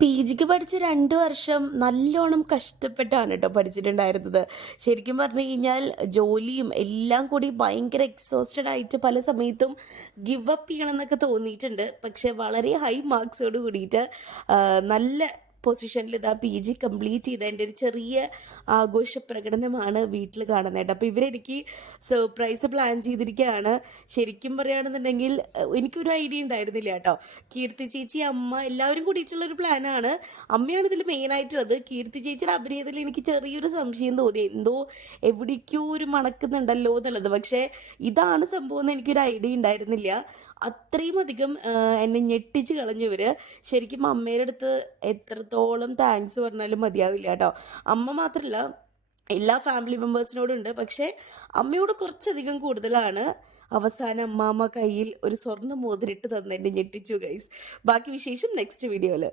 P ജിക്ക് പഠിച്ച് 2 വർഷം നല്ലോണം കഷ്ടപ്പെട്ടാണ് കേട്ടോ പഠിച്ചിട്ടുണ്ടായിരുന്നത്. ശരിക്കും പറഞ്ഞു കഴിഞ്ഞാൽ ജോലിയും എല്ലാം കൂടി ഭയങ്കര എക്സോസ്റ്റഡ് ആയിട്ട് പല സമയത്തും ഗിവ് അപ്പ് ചെയ്യണം എന്നൊക്കെ തോന്നിയിട്ടുണ്ട്. പക്ഷെ വളരെ ഹൈ മാർക്സോട് കൂടിയിട്ട് നല്ല പൊസിഷനിൽ ഇതാ പി ജി കംപ്ലീറ്റ് ചെയ്ത എൻ്റെ ഒരു ചെറിയ ആഘോഷ പ്രകടനമാണ് വീട്ടിൽ കാണുന്നത് കേട്ടോ. അപ്പോൾ ഇവരെനിക്ക് സർപ്രൈസ് പ്ലാൻ ചെയ്തിരിക്കുകയാണ്. ശരിക്കും പറയുകയാണെന്നുണ്ടെങ്കിൽ എനിക്കൊരു ഐഡിയ ഉണ്ടായിരുന്നില്ല കേട്ടോ. കീർത്തി ചേച്ചി, അമ്മ എല്ലാവരും കൂടിയിട്ടുള്ളൊരു പ്ലാനാണ്. അമ്മയാണ് ഇതിൽ മെയിനായിട്ടുള്ളത്. കീർത്തി ചേച്ചിയുടെ അഭിനയത്തിൽ എനിക്ക് ചെറിയൊരു സംശയം തോന്നി, എന്തോ എവിടേക്കോ ഒരു മണക്കുന്നുണ്ടല്ലോ എന്നുള്ളത്. പക്ഷേ ഇതാണ് സംഭവം എന്ന് എനിക്കൊരു ഐഡിയ ഉണ്ടായിരുന്നില്ല. അത്രയും അധികം എന്നെ ഞെട്ടിച്ച് കളഞ്ഞവർ. ശരിക്കും അമ്മയുടെ അടുത്ത് എത്രത്തോളം താങ്ക്സ് പറഞ്ഞാലും മതിയാവില്ല കേട്ടോ. അമ്മ മാത്രമല്ല, എല്ലാ ഫാമിലി മെമ്പേഴ്സിനോടും ഉണ്ട്, പക്ഷേ അമ്മയോട് കുറച്ചധികം കൂടുതലാണ്. അവസാനം അമ്മാമ്മ കയ്യിൽ ഒരു സ്വർണ്ണ മോതിരിട്ട് തന്നെ എന്നെ ഞെട്ടിച്ചു ഗൈസ്. ബാക്കി വിശേഷം നെക്സ്റ്റ് വീഡിയോയിൽ.